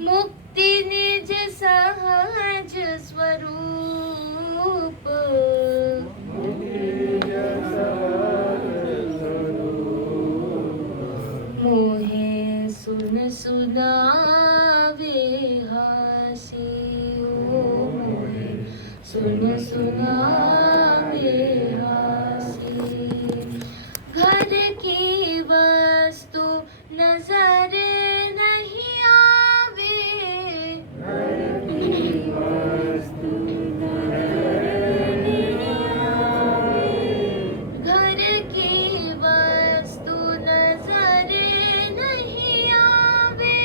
मुक्ति निज सहज स्वरूप। मोहे सुन सुनावे हासी। मोहे सुन सुनावे हासी। घर की वस्तु नजर नहीं आवे। घर की वस्तु नजर नहीं आवे। घर की वस्तु नजर नहीं आवे।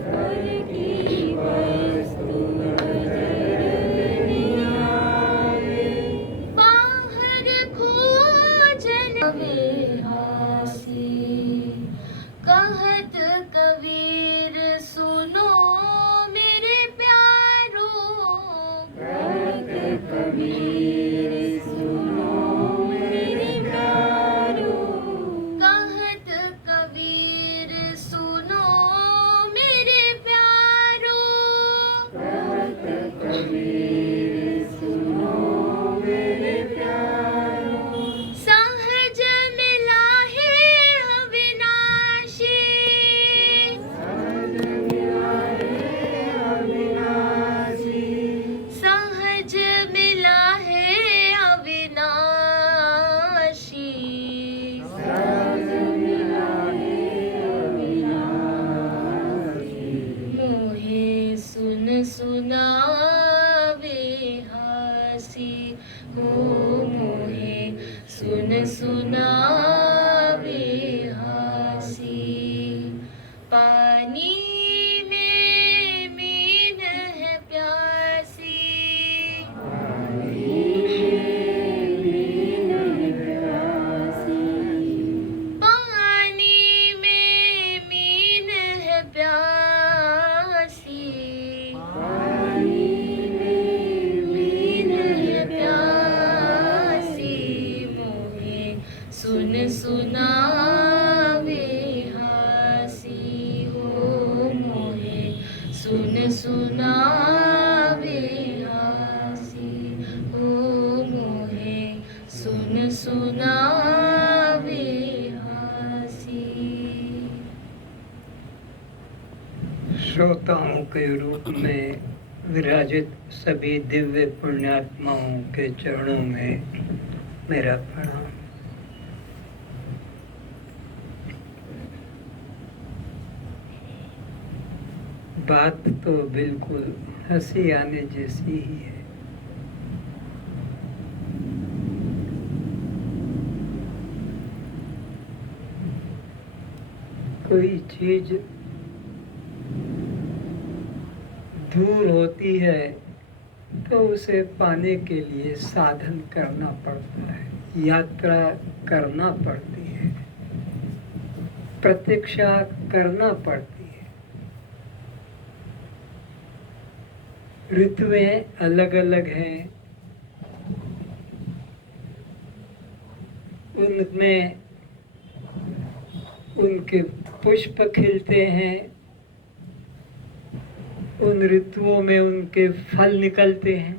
घर की वस्तु नजर नहीं आवे। बाहर खोजन वे हासी। कहत कबीर सुनो मेरे प्यारो। कहत कबीर सुनो मेरे प्यारो। कहत कबीर सुनो मेरे प्यारो। कहत कबीर सुनो मेरे प्यारो। सहज मिला है अविनाशी। सहज मिला है अविनाशी। सहज मिला है अविनाशी। सहज मिला है अविनाशी। मोहे सुन सुनावे हासी। हो मोहे सुन सुनावे हासी। पानी में मीन है प्यासी। पानी में मीन है प्यासी। पानी में मीन है प्यासी। पानी में मीन है प्यासी। मोहे सुन सुनावे हासी। हो मोहे सुन सुनावे हासी। हो मोहे सुन सुनावे हासी। श्रोताओं के रूप में विराजित सभी दिव्य पुण्यात्माओं के चरणों में मेरा प्रणाम। बात तो बिल्कुल हंसी आने जैसी ही है। कोई चीज दूर होती है तो उसे पाने के लिए साधन करना पड़ता है, यात्रा करना पड़ती है, प्रतीक्षा करना पड़ती है। ऋतुएं अलग अलग हैं, उनमें उनके पुष्प खिलते हैं, उन ऋतुओं में उनके फल निकलते हैं।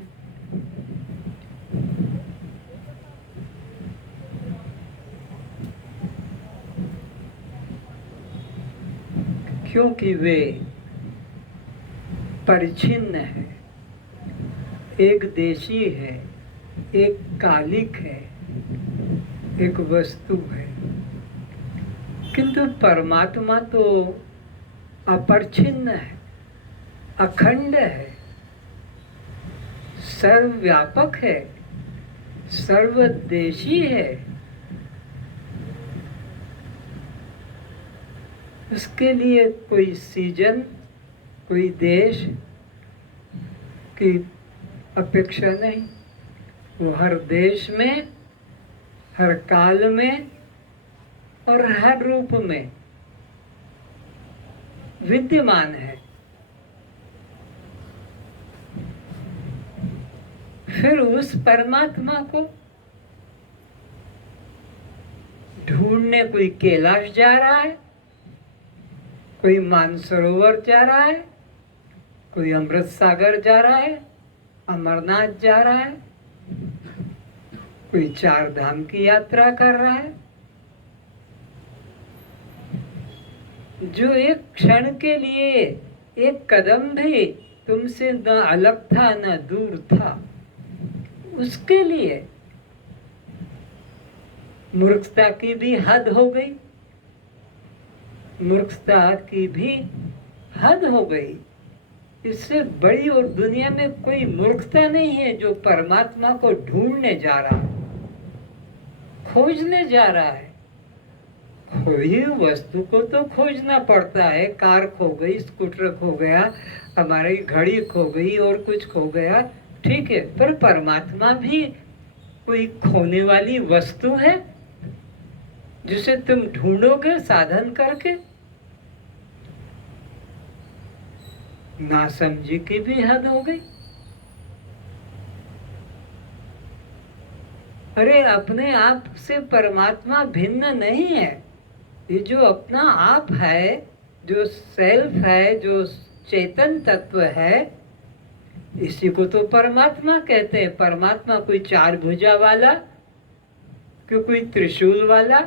क्योंकि वे परिच्छिन्न है, एक देशी है, एक कालिक है, एक वस्तु है। किंतु परमात्मा तो अपरिच्छिन्न है, अखंड है, सर्वव्यापक है, सर्वदेशी है। उसके लिए कोई सीजन, कोई देश की अपेक्षा नहीं। वो हर देश में, हर काल में और हर रूप में विद्यमान है। फिर उस परमात्मा को ढूंढने कोई कैलाश जा रहा है, कोई मानसरोवर जा रहा है, कोई अमृत सागर जा रहा है, अमरनाथ जा रहा है, कोई 4 धाम की यात्रा कर रहा है। जो एक क्षण के लिए एक कदम भी तुमसे न अलग था न दूर था, उसके लिए मूर्खता की भी हद हो गई। मूर्खता की भी हद हो गई। इससे बड़ी और दुनिया में कोई मूर्खता नहीं है जो परमात्मा को ढूंढने जा रहा है, खोजने जा रहा है। खोई वस्तु को तो खोजना पड़ता है। कार खो गई, स्कूटर खो गया, हमारी घड़ी खो गई और कुछ खो गया, ठीक है, पर परमात्मा भी कोई खोने वाली वस्तु है जिसे तुम ढूंढोगे साधन करके? नासमझी की भी हद हो गई। अरे अपने आप से परमात्मा भिन्न नहीं है। ये जो अपना आप है, जो सेल्फ है, जो चेतन तत्व है, इसी को तो परमात्मा कहते हैं। परमात्मा कोई 4 भुजा वाला, कि कोई त्रिशूल वाला,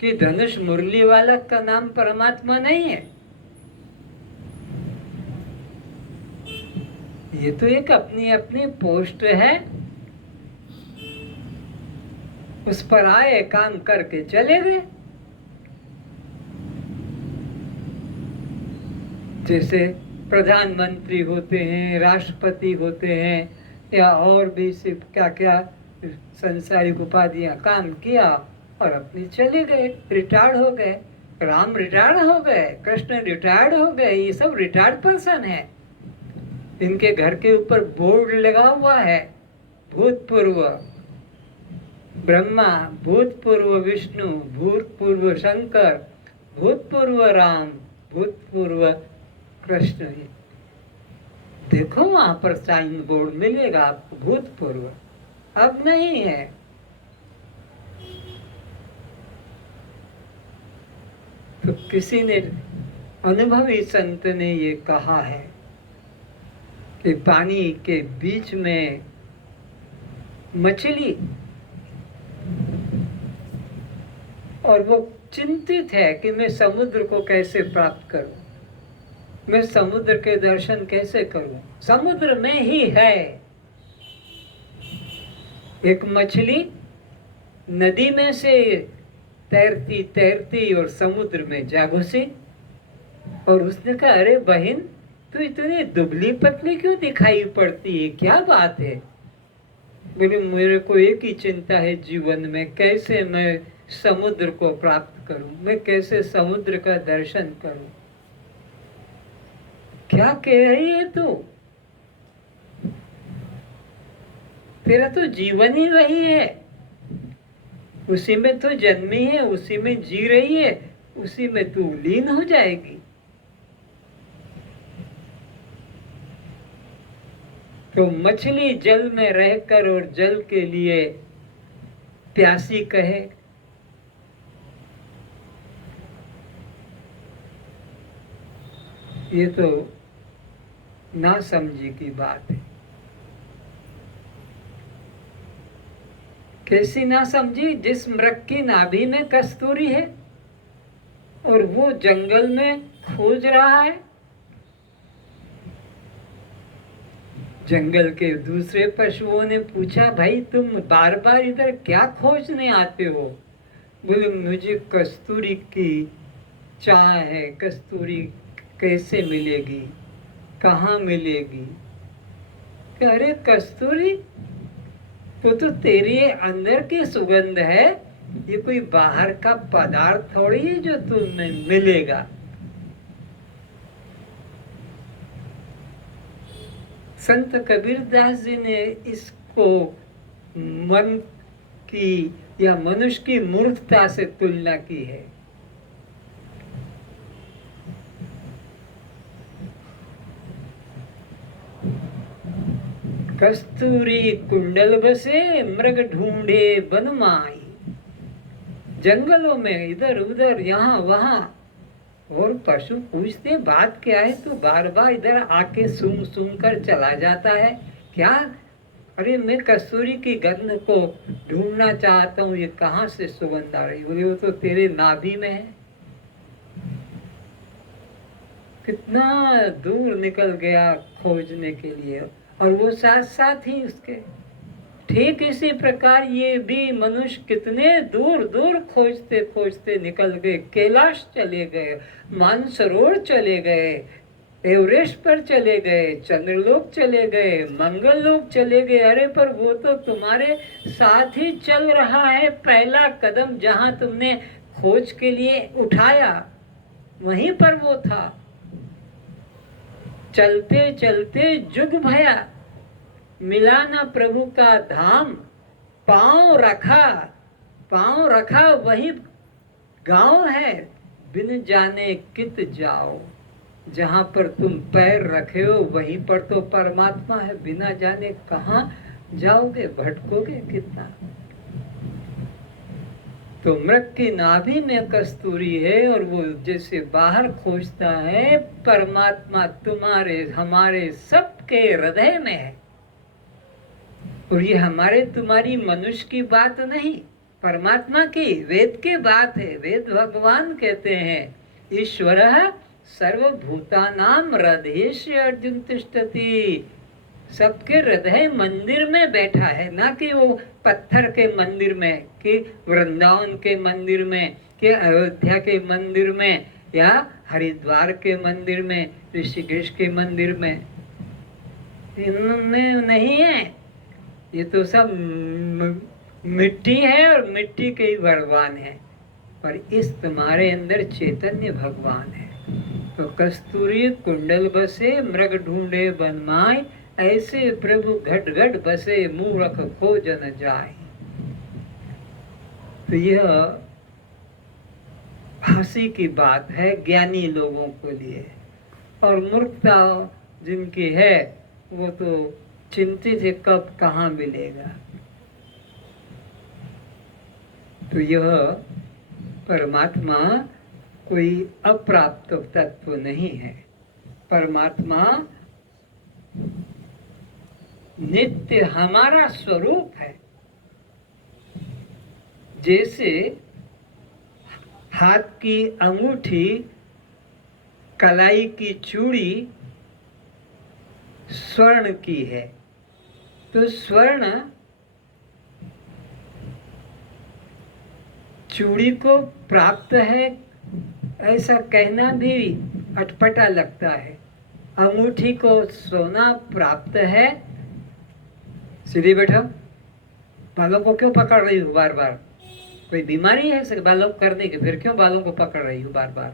कि धनुष मुरली वाला का नाम परमात्मा नहीं है। ये तो एक अपनी अपनी पोस्ट है, उस पर आए, काम करके चले गए। जैसे प्रधानमंत्री होते हैं, राष्ट्रपति होते हैं, या और भी सिर्फ क्या क्या संसारिक उपाधियां, काम किया और अपने चले गए, रिटायर्ड हो गए। राम रिटायर्ड हो गए, कृष्ण रिटायर्ड हो गए, ये सब रिटायर्ड पर्सन है। इनके घर के ऊपर बोर्ड लगा हुआ है, भूतपूर्व ब्रह्मा, भूतपूर्व विष्णु, भूतपूर्व शंकर, भूतपूर्व राम, भूतपूर्व कृष्ण। देखो वहां पर साइन बोर्ड मिलेगा आपको, भूतपूर्व। अब नहीं है। तो किसी ने, अनुभवी संत ने ये कहा है कि पानी के बीच में मछली, और वो चिंतित है कि मैं समुद्र को कैसे प्राप्त करूं, मैं समुद्र के दर्शन कैसे करूं। समुद्र में ही है एक मछली, नदी में से तैरती तैरती और समुद्र में जा घुसी। और उसने कहा, अरे बहन, तू इतनी दुबली पतली क्यों दिखाई पड़ती है, क्या बात है? बोले, मेरे को एक ही चिंता है जीवन में, कैसे मैं समुद्र को प्राप्त करूं, मैं कैसे समुद्र का दर्शन करूं। क्या कह रही है तू? तेरा तो जीवन ही वही है, उसी में तो जन्मी है, उसी में जी रही है, उसी में तू लीन हो जाएगी। तो मछली जल में रहकर और जल के लिए प्यासी कहे, ये तो ना समझी की बात है। कैसी ना समझी? जिस मृग की नाभि में कस्तूरी है और वो जंगल में खोज रहा है। जंगल के दूसरे पशुओं ने पूछा, भाई तुम बार बार इधर क्या खोजने आते हो? बोले, मुझे कस्तूरी की चाह है, कस्तूरी कैसे मिलेगी, कहाँ मिलेगी? अरे कस्तूरी, वो तो तेरे अंदर की सुगंध है, ये कोई बाहर का पदार्थ थोड़ी है जो तुम्हें मिलेगा। संत कबीरदास जी ने इसको मन की या मनुष्य की मूर्खता से तुलना की है। कस्तूरी कुंडल बसे, मृग ढूंढे बनमाई। जंगलों में इधर उधर यहाँ वहां और पशु पूछते बात क्या है तो बार बार इधर आके सूंघ सूंघ कर चला जाता है। क्या? अरे मैं कस्तूरी की गंध को ढूंढना चाहता हूँ, ये कहाँ से सुगंध आ रही? बोले वो तो तेरे नाभि में है। कितना दूर निकल गया खोजने के लिए, और वो साथ साथ ही उसके। ठीक इसी प्रकार ये भी मनुष्य कितने दूर दूर खोजते खोजते निकल गए, कैलाश चले गए, मानसरोवर चले गए, एवरेस्ट पर चले गए, चंद्रलोक चले गए, मंगल लोक चले गए। अरे पर वो तो तुम्हारे साथ ही चल रहा है। पहला कदम जहां तुमने खोज के लिए उठाया वहीं पर वो था। चलते चलते जुग भया, मिला ना प्रभु का धाम। पांव रखा वही गांव है, बिन जाने कित जाओ। जहां पर तुम पैर रखे हो वहीं पर तो परमात्मा है, बिना जाने कहाँ जाओगे, भटकोगे कितना। तो मृग की नाभि में कस्तूरी है, और वो जैसे बाहर खोजता है, परमात्मा तुम्हारे हमारे सबके हृदय में है। और ये हमारे तुम्हारी मनुष्य की बात नहीं, परमात्मा की, वेद की बात है। वेद भगवान कहते हैं ईश्वरः सर्वभूतानां हृदयेषु अर्जुन तिष्ठति। सबके हृदय मंदिर में बैठा है, ना कि वो पत्थर के मंदिर में, कि वृंदावन के मंदिर में, कि अयोध्या के मंदिर में, या हरिद्वार के मंदिर में, ऋषिकेश के मंदिर में। इनमें नहीं है, ये तो सब मिट्टी है, और मिट्टी के ही भगवान है। पर इस तुम्हारे अंदर चैतन्य भगवान है। तो कस्तूरी कुंडल बसे, मृग ढूंढे बनमाय, ऐसे प्रभु घट घट बसे, मूरख खोज न जाए। तो यह हंसी की बात है ज्ञानी लोगों के लिए, और मूर्खता जिनकी है वो तो चिंतित है कब कहाँ मिलेगा। तो यह परमात्मा कोई अप्राप्त तत्व नहीं है। परमात्मा नित्य हमारा स्वरूप है। जैसे हाथ की अंगूठी, कलाई की चूड़ी स्वर्ण की है, तो स्वर्ण चूड़ी को प्राप्त है ऐसा कहना भी अटपटा लगता है। अंगूठी को सोना प्राप्त है। सीधी बैठो। बालों को क्यों पकड़ रही हूँ बार बार? कोई बीमारी है इसे बालों करने की? फिर क्यों बालों को पकड़ रही हूँ बार बार?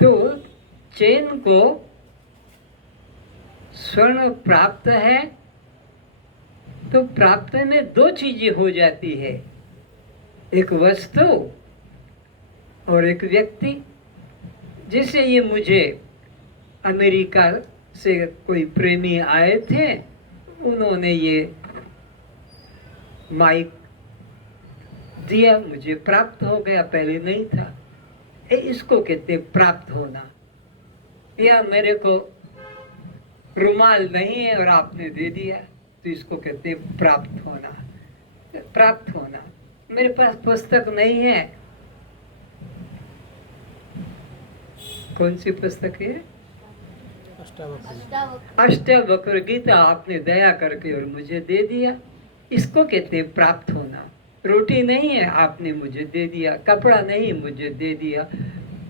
तो चेन को स्वर्ण प्राप्त है, तो प्राप्त में दो चीजें हो जाती है, एक वस्तु और एक व्यक्ति। जैसे ये मुझे अमेरिका से कोई प्रेमी आए थे, उन्होंने ये माइक दिया, मुझे प्राप्त हो गया, पहले नहीं था। इसको कहते प्राप्त होना। या मेरे को रुमाल नहीं है और आपने दे दिया, तो इसको कहते प्राप्त होना। प्राप्त होना। मेरे पास पुस्तक नहीं है। कौन सी पुस्तक है? अष्टावक्र गीता आपने दया करके और मुझे दे दिया, इसको कहते प्राप्त होना। रोटी नहीं है, आपने मुझे दे दिया। कपड़ा नहीं, मुझे दे दिया,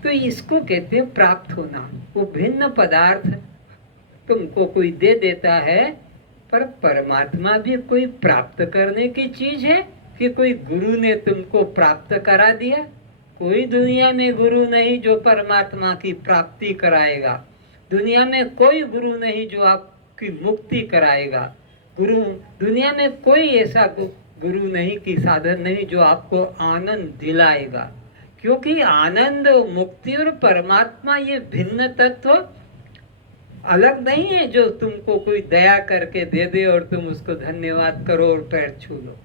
तो इसको कहते प्राप्त होना। वो भिन्न पदार्थ तुमको कोई दे देता है, पर परमात्मा भी कोई प्राप्त करने की चीज है कि कोई गुरु ने तुमको प्राप्त करा दिया? कोई दुनिया में गुरु नहीं जो परमात्मा की प्राप्ति कराएगा। दुनिया में कोई गुरु नहीं जो आपकी मुक्ति कराएगा। गुरु दुनिया में कोई ऐसा गुरु नहीं कि साधन नहीं जो आपको आनंद दिलाएगा, क्योंकि आनंद, मुक्ति और परमात्मा ये भिन्न तत्व अलग नहीं है जो तुमको कोई दया करके दे दे और तुम उसको धन्यवाद करो और पैर छू लो।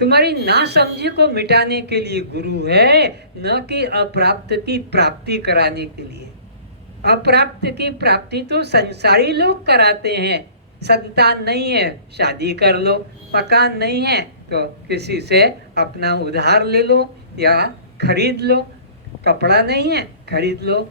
तुम्हारी नासमझी को मिटाने के लिए गुरु है, न कि अप्राप्त की प्राप्ति कराने के लिए। अप्राप्त की प्राप्ति तो संसारी लोग कराते हैं। संतान नहीं है, शादी कर लो। मकान नहीं है तो किसी से अपना उधार ले लो या खरीद लो। कपड़ा नहीं है, खरीद लो।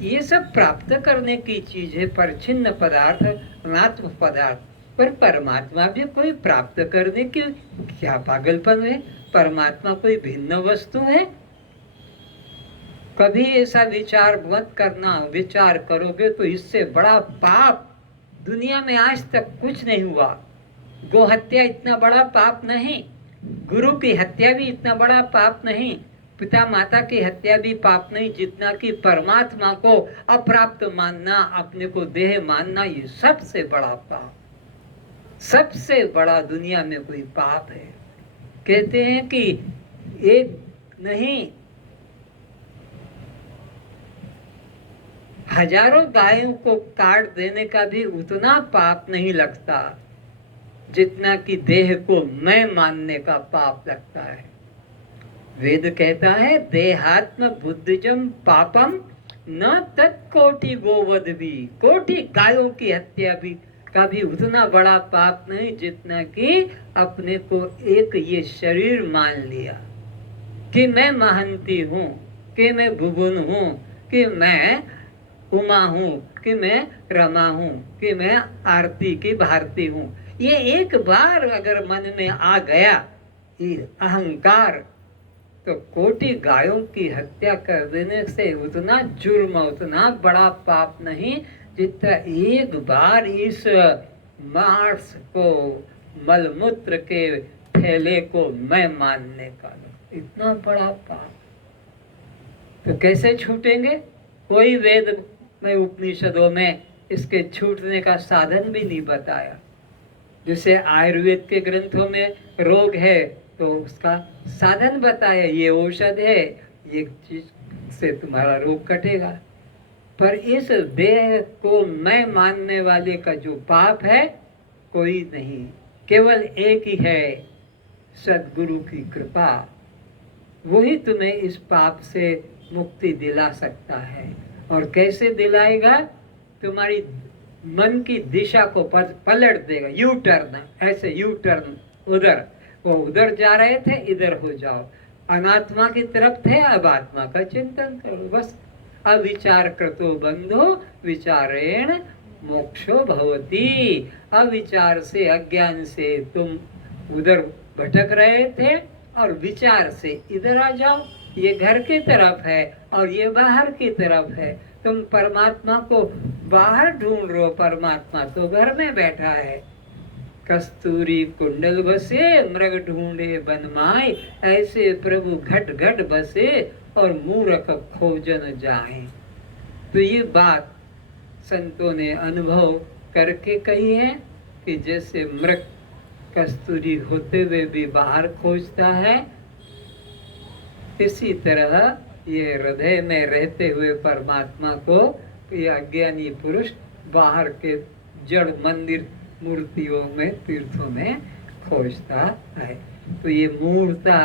ये सब प्राप्त करने की चीज है, परिच्छिन्न पदार्थ, अनात्म पदार्थ। पर परमात्मा भी कोई प्राप्त करने की क्या पागलपन है? परमात्मा कोई भिन्न वस्तु है? कभी ऐसा विचार मत करना। विचार करोगे तो इससे बड़ा पाप दुनिया में आज तक कुछ नहीं हुआ। गो हत्या इतना बड़ा पाप नहीं, गुरु की हत्या भी इतना बड़ा पाप नहीं, पिता माता की हत्या भी पाप नहीं, जितना कि परमात्मा को अप्राप्त मानना, अपने को देह मानना, ये सबसे बड़ा पाप, सबसे बड़ा दुनिया में कोई पाप है। कहते हैं कि एक नहीं, हजारों गायों को काट देने का भी उतना पाप नहीं लगता जितना कि देह को मैं मानने का पाप लगता है। वेद कहता है देहात्म बुद्धिजम पापम न तत्कोटि गोवध भी। कोटि गायों की हत्या भी का भी उतना बड़ा पाप नहीं जितना कि अपने को एक ये शरीर मान लिया कि मैं महंती हूँ, कि मैं भुवन हूँ, कि मैं उमा हूँ, कि मैं रमा हूँ, कि मैं आरती की भारती हूँ। ये एक बार अगर मन में आ गया ये अहंकार, तो कोटि गायों की हत्या कर देने से उतना जुर्म, उतना बड़ा पाप नहीं जितना एक बार इस मांस को, मलमूत्र के थैले को मैं मानने का, इतना बड़ा पाप। तो कैसे छूटेंगे? कोई वेद में, उपनिषदों में इसके छूटने का साधन भी नहीं बताया। जैसे आयुर्वेद के ग्रंथों में रोग है तो उसका साधन बताया, ये औषध है, ये चीज से तुम्हारा रोग कटेगा। पर इस देह को मैं मानने वाले का जो पाप है कोई नहीं, केवल एक ही है, सद्गुरु की कृपा। वही तुम्हें इस पाप से मुक्ति दिला सकता है। और कैसे दिलाएगा? तुम्हारी मन की दिशा को पलट देगा। यू टर्न, ऐसे यू टर्न, उधर, वो उधर जा रहे थे इधर हो जाओ, अनात्मा की तरफ थे अब आत्मा का चिंतन करो। बस अविचार कृतो बंधो विचारेण मोक्षो भवति। अविचार से, अज्ञान से तुम उधर भटक रहे थे और विचार से इधर आ जाओ। ये घर की तरफ है और ये बाहर की तरफ है। तुम परमात्मा को बाहर ढूंढ रहे हो, परमात्मा तो घर में बैठा है। कस्तूरी कुंडल बसे मृग ढूंढे बनमाए, ऐसे प्रभु घट घट बसे और मूर्ख खोजन जाए। तो ये बात संतों ने अनुभव करके कही है कि जैसे मृग कस्तूरी होते हुए भी बाहर खोजता है, इसी तरह ये हृदय में रहते हुए परमात्मा को ये अज्ञानी पुरुष बाहर के जड़ मंदिर मूर्तियों में, तीर्थों में खोजता है। तो ये मूर्ता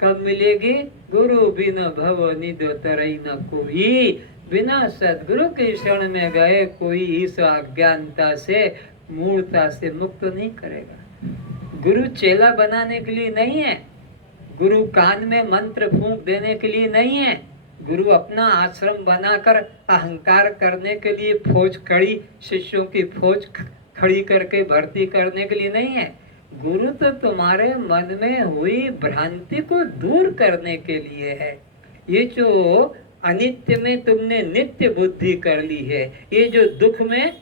कब मिलेगी? गुरु बिन भव निध तरई न कोई। बिना सदगुरु के शरण में गए कोई इस अज्ञानता से, मूर्ता से मुक्त नहीं करेगा। गुरु चेला बनाने के लिए नहीं है, गुरु कान में मंत्र फूंक देने के लिए नहीं है, गुरु अपना आश्रम बनाकर अहंकार करने के लिए फौज खड़ी, शिष्यों की फौज खड़ी करके भर्ती करने के लिए नहीं है। गुरु तो तुम्हारे मन में हुई भ्रांति को दूर करने के लिए है। ये जो अनित्य में तुमने नित्य बुद्धि कर ली है, ये जो दुख में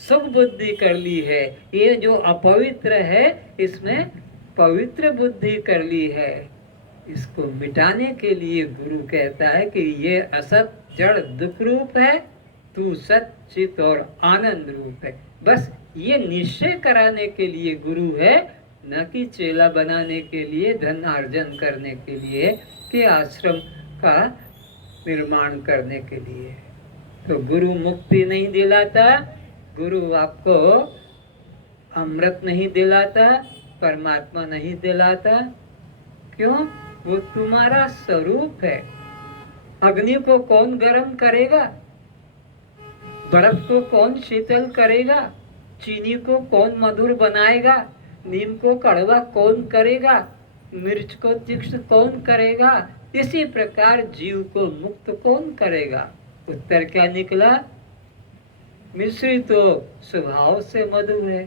सुख बुद्धि कर ली है, ये जो अपवित्र है इसमें पवित्र बुद्धि कर ली है, इसको मिटाने के लिए गुरु कहता है कि ये असत जड़ दुख रूप है, तू सत चित और आनंद रूप है। बस ये निश्चय कराने के लिए गुरु है, न कि चेला बनाने के लिए, धन अर्जन करने के लिए, कि आश्रम का निर्माण करने के लिए। तो गुरु मुक्ति नहीं दिलाता, गुरु आपको अमृत नहीं दिलाता, परमात्मा नहीं दिलाता, क्यों? वो तुम्हारा स्वरूप है। अग्नि को कौन गर्म करेगा? बर्फ को कौन शीतल करेगा? चीनी को कौन मधुर बनाएगा? नीम को कड़वा कौन करेगा? मिर्च को तीक्ष्ण कौन करेगा? इसी प्रकार जीव को मुक्त कौन करेगा? उत्तर क्या निकला? मिश्री तो स्वभाव से मधुर है,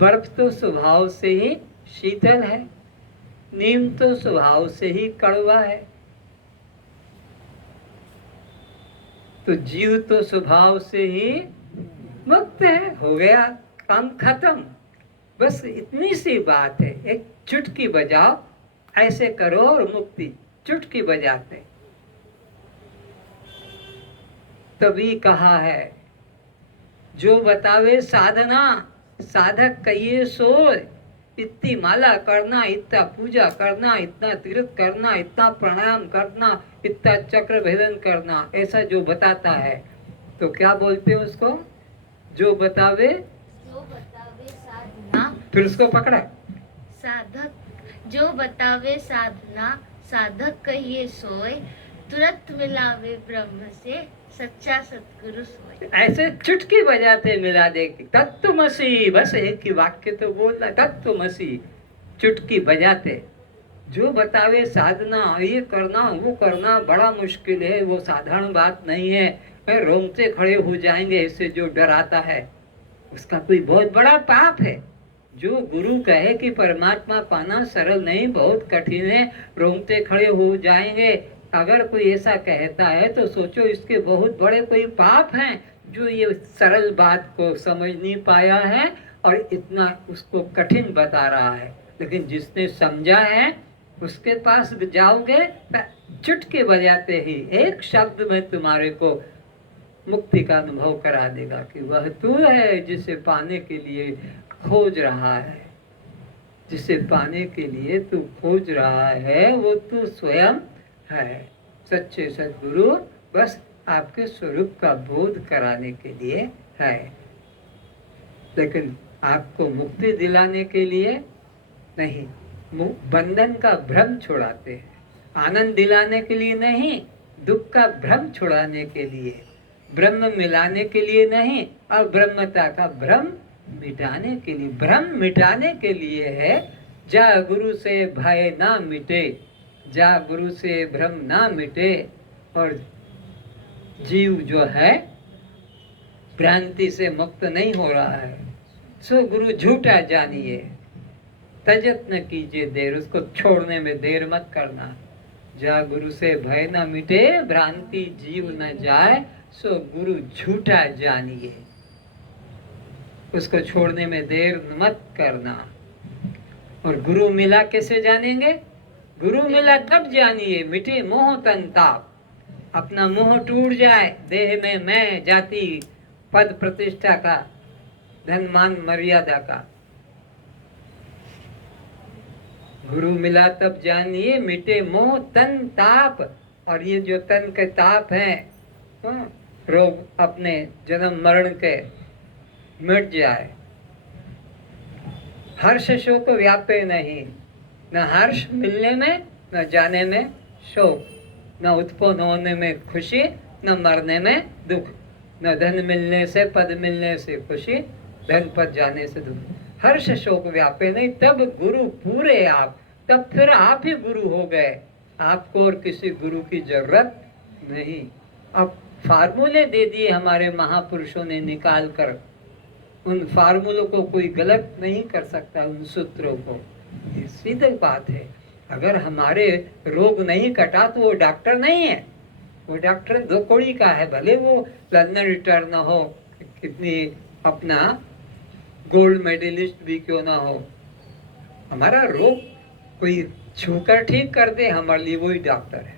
बर्फ तो स्वभाव से ही शीतल है, नीम तो स्वभाव से ही कड़वा है, तो जीव तो स्वभाव से ही मुक्त है। हो गया, काम खत्म। बस इतनी सी बात है, एक चुटकी बजाओ, ऐसे करो और मुक्ति चुटकी बजाते। तभी कहा है, जो बतावे साधना साधक कहिए सोय। इतनी माला करना, इतना पूजा करना, इतना तीर्थ करना, इतना प्राणायाम करना, इतना चक्र भेदन करना, ऐसा जो बताता है तो क्या बोलते हैं उसको? जो बतावे साधना, फिर उसको पकड़ा। साधक, जो बतावे साधना साधक कहिए सोय, तुरंत मिलावे ब्रह्म से सच्चा सतगुरु सोय। ऐसे चुटकी बजाते मिला दे, तत्वमसी, बस एक ही वाक्य तो बोलना, तत्वमसी, चुटकी बजाते। जो बतावे साधना, ये करना वो करना बड़ा मुश्किल है, वो साधारण बात नहीं है, रोंगटे खड़े हो जाएंगे इससे जो डराता है उसका कोई बहुत बड़ा पाप है। जो गुरु कहे कि परमात्मा पाना सरल नहीं, बहुत कठिन है, रोंगटे खड़े हो जाएंगे, अगर कोई ऐसा कहता है तो सोचो इसके बहुत बड़े कोई पाप हैं, जो ये सरल बात को समझ नहीं पाया है और इतना उसको कठिन बता रहा है। लेकिन जिसने समझा है उसके पास जाओगे, चुटके बजाते ही एक शब्द में तुम्हारे को मुक्ति का अनुभव करा देगा कि वह तू है जिसे पाने के लिए खोज रहा है, जिसे पाने के लिए तू खोज रहा है वो तू स्वयं है। सच्चे सद्गुरु बस आपके स्वरूप का बोध कराने के लिए है, लेकिन आपको मुक्ति दिलाने के लिए नहीं। बंधन का भ्रम छुड़ाते हैं, आनंद दिलाने के लिए नहीं, दुख का भ्रम छुड़ाने के लिए, ब्रह्म मिलाने के लिए नहीं, और ब्रह्मता का भ्रम मिटाने के लिए। भ्रम मिटाने के लिए है, जा गुरु से भय ना मिटे, जा गुरु से भ्रम ना मिटे। और जीव जो है भ्रांति से मुक्त नहीं हो रहा है, सो गुरु झूठा जानिए, तजत न कीजिए देर, उसको छोड़ने में देर मत करना। जा गुरु से भय न मिटे, भ्रांति जीव न जाए, सो गुरु झूठा जानिए, उसको छोड़ने में देर मत करना। और गुरु मिला कैसे जानेंगे? गुरु मिला तब जानिए, मिटे मोह तन ताप, अपना मोह टूट जाए, देह में मैं जाति पद प्रतिष्ठा का, धन मान मर्यादा का। गुरु मिला तब जानिए, मिटे मोह तन ताप। और ये जो तन के ताप हैं, रोग अपने जन्म मरण के, मिट जाए। हर्ष शोक व्यापे नहीं, न हर्ष मिलने में, न जाने में शोक, न उत्पन्न होने में खुशी, न मरने में दुख, न धन मिलने से पद मिलने से खुशी, धन पद जाने से दुख। हर्ष शोक व्यापे नहीं, तब गुरु पूरे आप, तब फिर आप ही गुरु हो गए, आपको और किसी गुरु की जरूरत नहीं। अब फार्मूले दे दिए हमारे महापुरुषों ने निकाल कर, उन फार्मूलों को कोई गलत नहीं कर सकता, उन सूत्रों को। ये सीधी बात है। अगर हमारे रोग नहीं कटा तो वो डॉक्टर नहीं है, वो डॉक्टर दो कौड़ी का है, भले वो लंदन रिटर्न हो, कितनी अपना गोल्ड मेडलिस्ट भी क्यों ना हो। हमारा रोग कोई छूकर ठीक कर दे, हमारे लिए वही डॉक्टर है।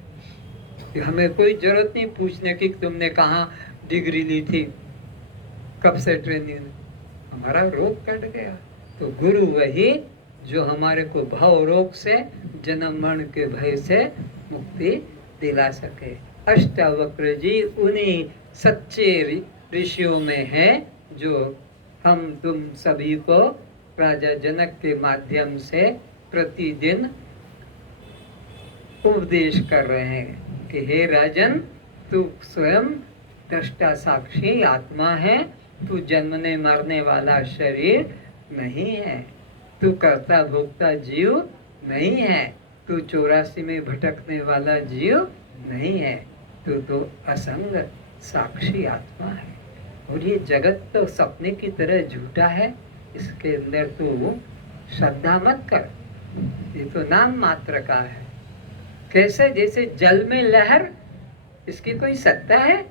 हमें कोई जरूरत नहीं पूछने की तुमने कहाँ डिग्री ली थी, कब से ट्रेनिंग, हमारा रोग कट गया। तो गुरु वही जो हमारे को भाव रोग से, जन्म मरण के भय से मुक्ति दिला सके। अष्टावक्र जी उन्हीं सच्चे ऋषियों में है जो हम तुम सभी को राजा जनक के माध्यम से प्रतिदिन उपदेश कर रहे हैं कि हे राजन, तू स्वयं दृष्टा साक्षी आत्मा है, तू जन्मने मरने वाला शरीर नहीं है, तू कर्ता भोक्ता जीव नहीं है, तू 84 में भटकने वाला जीव नहीं है, तू तो असंग साक्षी आत्मा है। और ये जगत तो सपने की तरह झूठा है, इसके अंदर तू श्रद्धा मत कर, ये तो नाम मात्र का है। कैसे? जैसे जल में लहर, इसकी कोई सत्ता है?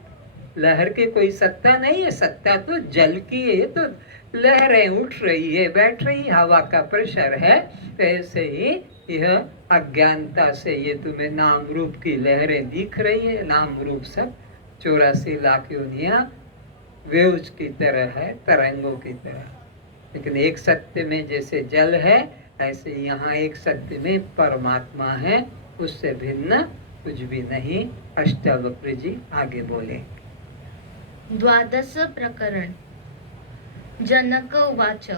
लहर की कोई सत्ता नहीं है, सत्ता तो जल की है। तो लहरें उठ रही है, बैठ रही, हवा का प्रेशर है। तो ऐसे ही यह अज्ञानता से ये तुम्हें नाम रूप की लहरें दिख रही है। नाम रूप सब 84 लाख योनियां वेव्स की तरह है, तरंगों की तरह। लेकिन एक सत्य में जैसे जल है, ऐसे यहाँ एक सत्य में परमात्मा है, उससे भिन्न कुछ भी नहीं। अष्टावक्र जी आगे बोले। द्वादश प्रकरण। जनक उवाच।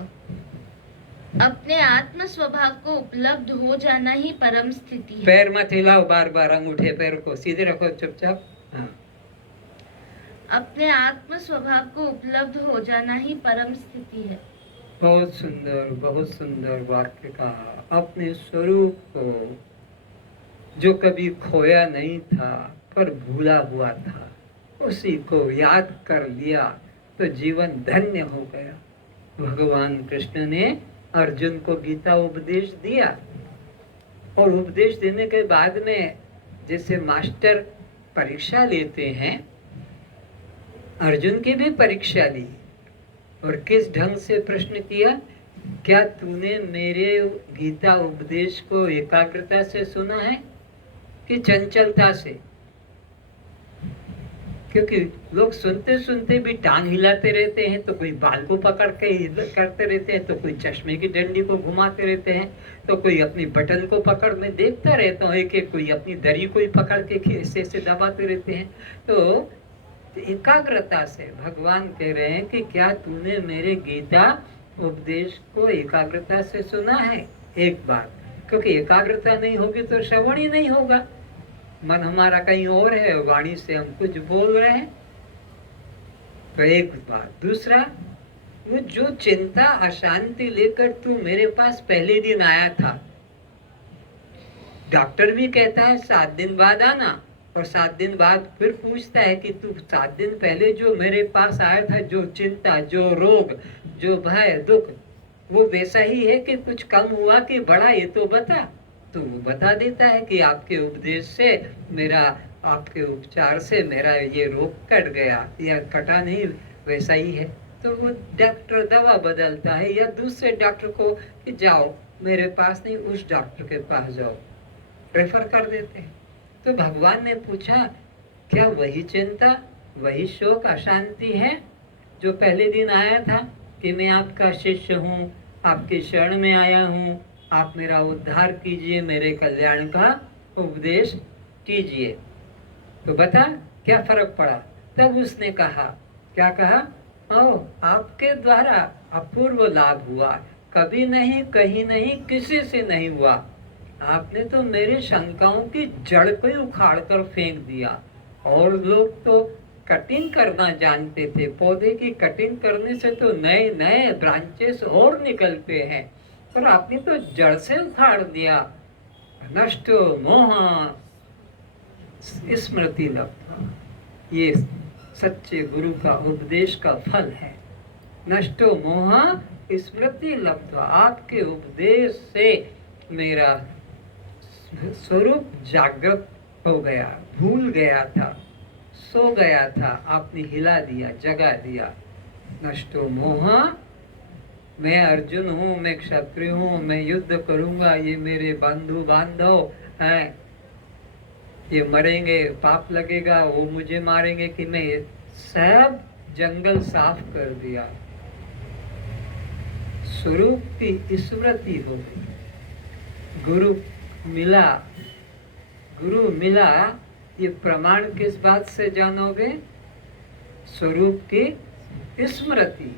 अपने आत्म स्वभाव को उपलब्ध हो जाना ही परम स्थिति है। पैर मत हिलाओ, बार बार अंगूठे पैर को सीधे रखो, चुपचाप। हाँ। अपने आत्म स्वभाव को उपलब्ध हो जाना ही परम स्थिति है। बहुत सुंदर वाक्य कहा। अपने स्वरूप को जो कभी खोया नहीं था पर भूला हुआ था, उसी को याद कर लिया तो जीवन धन्य हो गया। भगवान कृष्ण ने अर्जुन को गीता उपदेश दिया, और उपदेश देने के बाद में जैसे मास्टर परीक्षा लेते हैं, अर्जुन की भी परीक्षा ली। और किस ढंग से प्रश्न किया? क्या तूने मेरे गीता उपदेश को एकाग्रता से सुना है कि चंचलता से? क्योंकि लोग सुनते सुनते भी टांग हिलाते रहते हैं, तो कोई बाल को पकड़ के इधर करते रहते हैं, तो कोई चश्मे की डंडी को घुमाते रहते हैं, तो कोई अपनी बटन को पकड़, मैं देखता रहता हूँ एक एक, कोई अपनी दरी को ही पकड़ के ऐसे दबाते रहते हैं। तो एकाग्रता से भगवान कह रहे हैं कि क्या तूने मेरे गीता उपदेश को एकाग्रता से सुना है? एक बार, क्योंकि एकाग्रता नहीं होगी तो श्रवण ही नहीं होगा। मन हमारा कहीं और है, वाणी से हम कुछ बोल रहे हैं। तो एक बात। दूसरा, वो जो चिंता अशांति लेकर तू मेरे पास पहले दिन आया था, डॉक्टर भी कहता है 7 दिन बाद आना, और 7 दिन बाद फिर पूछता है कि तू 7 दिन पहले जो मेरे पास आया था, जो चिंता, जो रोग, जो भय, दुख, वो वैसा ही है कि कुछ कम हुआ कि बढ़ा, ये तो बता। तो वो बता देता है कि आपके उपदेश से मेरा, आपके उपचार से मेरा ये रोग कट गया, या कटा नहीं, वैसा ही है। तो वो डॉक्टर दवा बदलता है, या दूसरे डॉक्टर को कि जाओ मेरे पास नहीं, उस डॉक्टर के पास जाओ, रेफर कर देते हैं। तो भगवान ने पूछा, क्या वही चिंता, वही शोक, अशांति है जो पहले दिन आया था कि मैं आपका शिष्य हूँ, आपके शरण में आया हूँ, आप मेरा उद्धार कीजिए, मेरे कल्याण का उपदेश कीजिए। तो बता क्या फर्क पड़ा? तब उसने कहा, क्या कहा? ओ, आपके द्वारा अपूर्व लाभ हुआ, कभी नहीं, कहीं नहीं, किसी से नहीं हुआ। आपने तो मेरे शंकाओं की जड़ को ही उखाड़ कर फेंक दिया। और लोग तो कटिंग करना जानते थे, पौधे की कटिंग करने से तो नए नए ब्रांचेस और निकलते हैं, पर आपने तो जड़ से उखाड़ दिया। नष्ट मोह स्मृति लब्धा, ये सच्चे गुरु का उपदेश का फल है। नष्टो मोह स्मृति लब्धा, आपके उपदेश से मेरा स्वरूप जागृत हो गया, भूल गया था, सो गया था, आपने हिला दिया, जगा दिया। नष्टो मोह, मैं अर्जुन हूँ, मैं क्षत्रिय हूँ, मैं युद्ध करूँगा, ये मेरे बंधु बांधव हैं, ये मरेंगे, पाप लगेगा, वो मुझे मारेंगे, कि मैं सब जंगल साफ कर दिया। स्वरूप की स्मृति हो गई। गुरु मिला, ये प्रमाण किस बात से जानोगे? स्वरूप की स्मृति,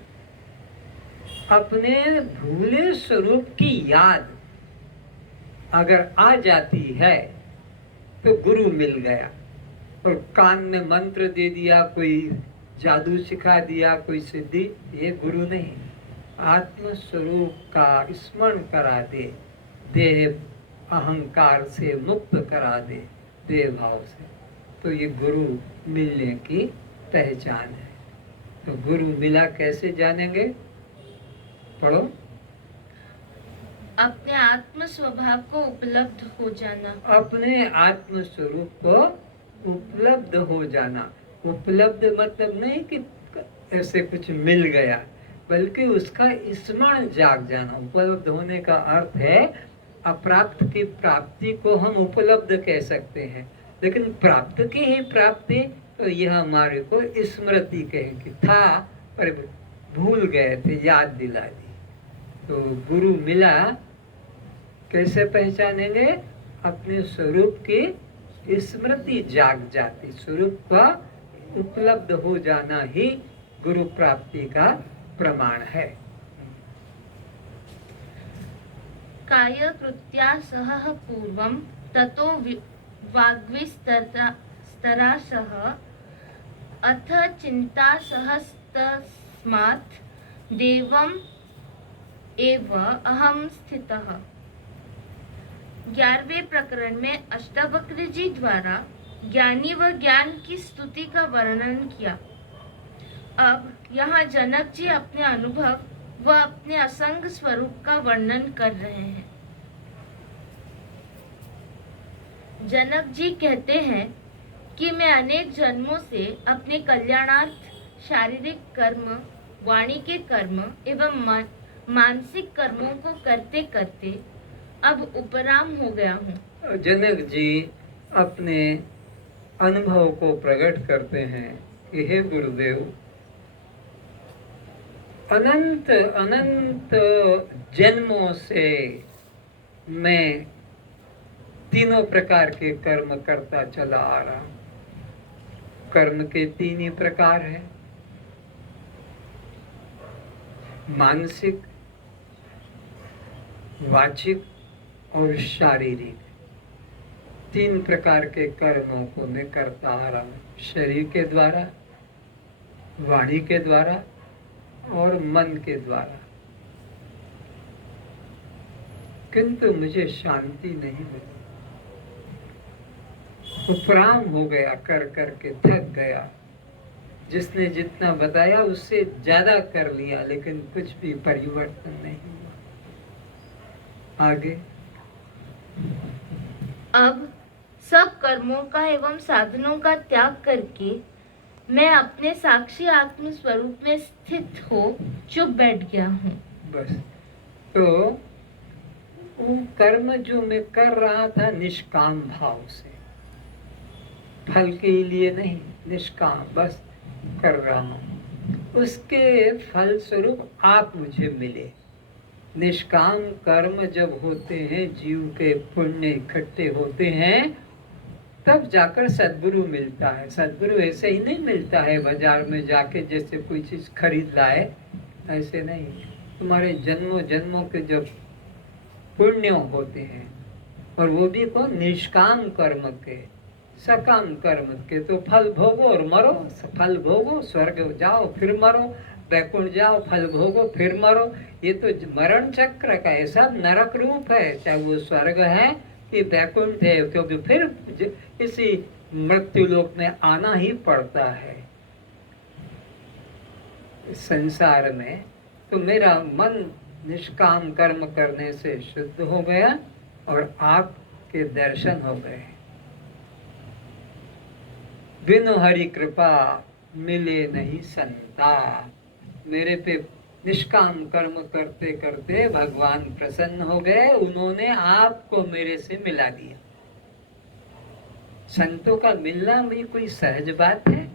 अपने भूले स्वरूप की याद अगर आ जाती है तो गुरु मिल गया। और कान में मंत्र दे दिया, कोई जादू सिखा दिया, कोई सिद्धि, ये गुरु नहीं। आत्म स्वरूप का स्मरण करा दे, देह अहंकार से मुक्त करा दे, देह भाव से, तो ये गुरु मिलने की पहचान है। तो गुरु मिला कैसे जानेंगे? पढ़ो। अपने आत्म स्वभाव को उपलब्ध हो जाना। अपने आत्म स्वरूप को उपलब्ध हो जाना। उपलब्ध मतलब नहीं कि ऐसे कुछ मिल गया, बल्कि उसका स्मरण जाग जाना। उपलब्ध होने का अर्थ है अप्राप्त की प्राप्ति को हम उपलब्ध कह सकते हैं, लेकिन प्राप्त की ही प्राप्ति तो यह हमारे को स्मृति कहेंगे, था पर भूल गए थे, याद दिला दी। तो गुरु मिला कैसे पहचानेंगे? अपने स्वरूप की स्मृति जाग जाती, स्वरूप का उपलब्ध हो जाना ही गुरु प्राप्ति का प्रमाण है। काय कृत्या सह पूर्वं ततो वाग्विस्तरा सह अथ चिंता सहस्तस्मात् देवम् एव अहम स्थितः। 11वें प्रकरण में अष्टावक्र जी द्वारा ज्ञानी व ज्ञान की स्तुति का वर्णन किया। अब यहाँ जनक जी अपने अनुभव व अपने असंग स्वरूप का वर्णन कर रहे हैं। जनक जी कहते हैं कि मैं अनेक जन्मों से अपने कल्याणार्थ शारीरिक कर्म, वाणी के कर्म एवं मानसिक कर्मों को करते करते अब उपराम हो गया हूँ। जनक जी अपने अनुभव को प्रकट करते हैं कि हे गुरुदेव, अनंत अनंत जन्मों से मैं तीनों प्रकार के कर्म करता चला आ रहा हूं। कर्म के तीन ही प्रकार हैं, मानसिक, वाचिक और शारीरिक। तीन प्रकार के कर्मों को मैं करता आ रहा हूं, शरीर के द्वारा, वाणी के द्वारा और मन के द्वारा। किंतु मुझे शांति नहीं मिली, उपराम हो गया, कर कर के थक गया। जिसने जितना बताया उससे ज्यादा कर लिया, लेकिन कुछ भी परिवर्तन नहीं हुआ। आगे, अब सब कर्मों का एवं साधनों का त्याग करके मैं अपने साक्षी आत्म स्वरूप में स्थित हो चुप बैठ गया हूँ। बस। तो वो कर्म जो मैं कर रहा था निष्काम भाव से, फल के लिए नहीं, निष्काम बस कर रहा हूँ। उसके फल स्वरूप आप मुझे मिले। निष्काम कर्म जब होते हैं, जीव के पुण्य इकट्ठे होते हैं, तब जाकर सद्गुरु मिलता है। सद्गुरु ऐसे ही नहीं मिलता है बाजार में जाके जैसे कोई चीज खरीद लाए, ऐसे नहीं। तुम्हारे जन्मों जन्मों के जब पुण्य होते हैं, और वो भी को निष्काम कर्म के, सकाम कर्म के, तो फल भोगो और मरो। फल भोगो, स्वर्ग जाओ फिर मरो, वैकुंठ जाओ, फल भोगो फिर मरो। ये तो मरण चक्र का है, सब नरक रूप है, चाहे वो स्वर्ग है कि वैकुंठ है, क्योंकि फिर इसी मृत्यु लोक में आना ही पड़ता है संसार में। तो मेरा मन निष्काम कर्म करने से शुद्ध हो गया और आपके दर्शन हो गए। बिनु हरि कृपा मिले नहीं संता। मेरे पे निष्काम कर्म करते करते भगवान प्रसन्न हो गए, उन्होंने आपको मेरे से मिला दिया। संतों का मिलना भी कोई सहज बात है?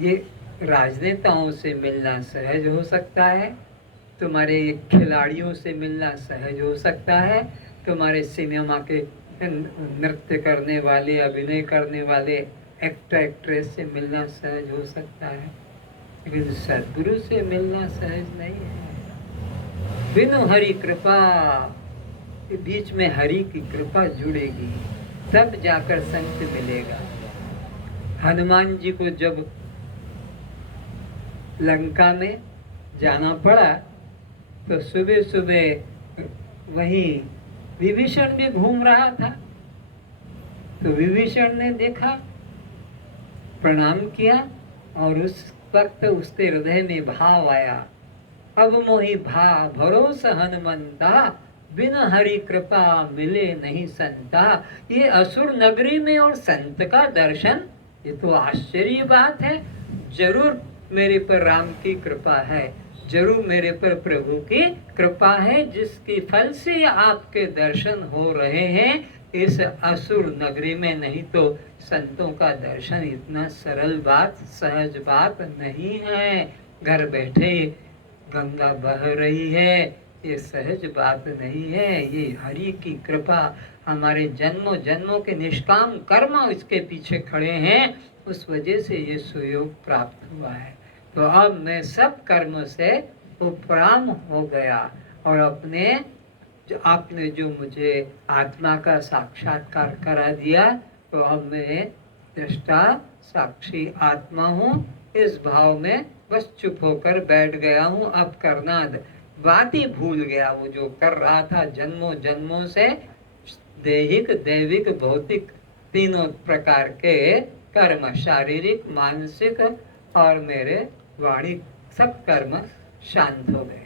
ये राजनेताओं से मिलना सहज हो सकता है, तुम्हारे खिलाड़ियों से मिलना सहज हो सकता है, तुम्हारे सिनेमा के नृत्य करने वाले, अभिनय करने वाले एक्टर एक्ट्रेस से मिलना सहज हो सकता है, लेकिन सद्गुरु से मिलना सहज नहीं है। बिनु हरि कृपा के बीच में हरि की कृपा जुड़ेगी, तब जाकर संत मिलेगा। हनुमान जी को जब लंका में जाना पड़ा तो सुबह सुबह वहीं विभीषण भी घूम रहा था। तो विभीषण ने देखा, प्रणाम किया और उस वक्त उसके हृदय में भाव आया, अब मोहि भा भरोसा हनुमंता, बिन हरि कृपा मिले नहीं संता। ये असुर नगरी में और संत का दर्शन, ये तो आश्चर्य बात है। जरूर मेरे पर राम की कृपा है, जरूर मेरे पर प्रभु की कृपा है, जिसके फल से आपके दर्शन हो रहे हैं इस असुर नगरी में। नहीं तो संतों का दर्शन इतना सरल बात, सहज बात नहीं है। घर बैठे गंगा बह रही है, ये सहज बात नहीं है। ये हरि की कृपा, हमारे जन्मों जन्मों के निष्काम कर्म इसके पीछे खड़े हैं, उस वजह से ये सुयोग प्राप्त हुआ है। तो अब मैं सब कर्म से उपराम हो गया और अपने जो आपने जो मुझे आत्मा का साक्षात्कार करा दिया, तो अब मैं दृष्टा साक्षी आत्मा हूँ। इस भाव में बस चुप होकर बैठ गया हूँ। अब करना बात ही भूल गया, वो जो कर रहा था जन्मों जन्मों से, दैहिक दैविक भौतिक तीनों प्रकार के कर्म, शारीरिक मानसिक और मेरे वाणी, सब कर्म शांत हो गए।